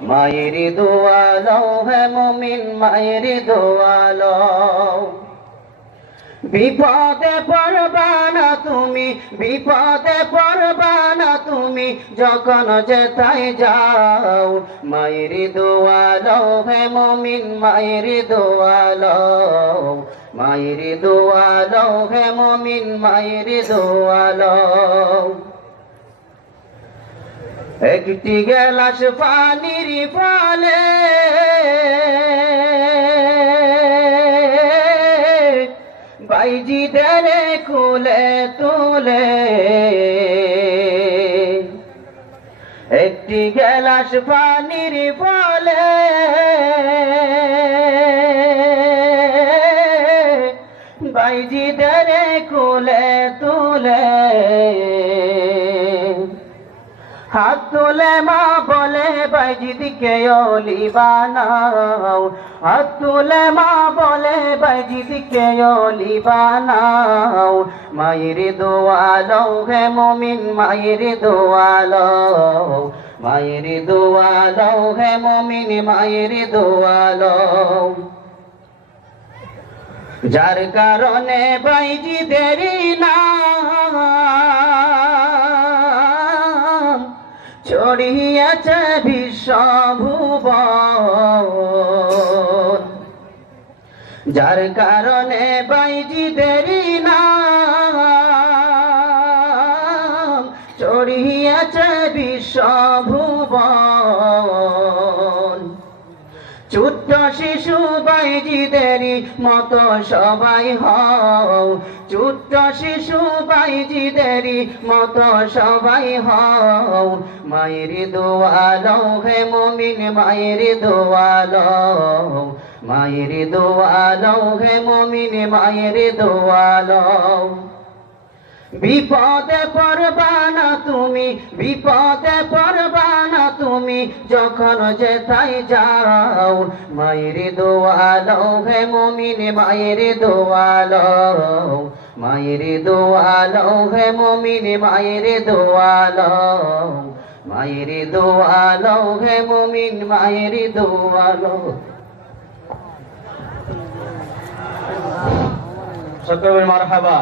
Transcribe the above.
মায়ের দোয়ালো হে মমিন বিপদে পড়বা না তুমি, বিপদে পড়বা না তুমি, যখন যেথায় যাও। মায়ের দোয়ালো হে মমিন, মায়ের দোয়ালো মায়ের দোয়ালো হে মমিন, মায়ের দোয়ালো একটি গেলাস পানির ফলে বাইজি দেরে কুলে তুলে। একটি গেলাস পানির ফলে বাইজি দেরে কুলে তুলে। হাত তুলে মা বলে, বাইজিদিকে অলি বানাও হাত তুলে মা বলে, বাইজিদিকে অলি বানাও মায়ের দোয়ালো হে মমিন, মায়ের দোয়ালো মায়ের দোয়ালো হে মমিন, মায়ের দোয়ালো যার কারণে বাইজি দেরি না ছড়িয়েছে বিশ্ব যার কারণে বাইজি দেরি না। ছড়িয়েছে বিশ্বভুবন। ছোট্ট শিশু বাইজিদেরই মতো সবাই হও। ছোট্ট শিশু বাইজিদেরই মতো সবাই হও। মায়ের দোয়ালো হে মমিন, মায়ের দোয়ালো। মায়ের দোয়ালো হে মমিন, মায়ের দোয়ালো। বিপদে পড়বা না তুমি, বিপদে পড়বা না যখন যেথায় যাও, মায়ের দোয়ালো হে মমিন, মায়ের দোয়ালো। মায়ের দোয়ালো হে মমিন, মায়ের দোয়ালো। মায়ের দোয়ালো হে মমিন, মায়ের দোয়ালো। সকলের মারহাবা।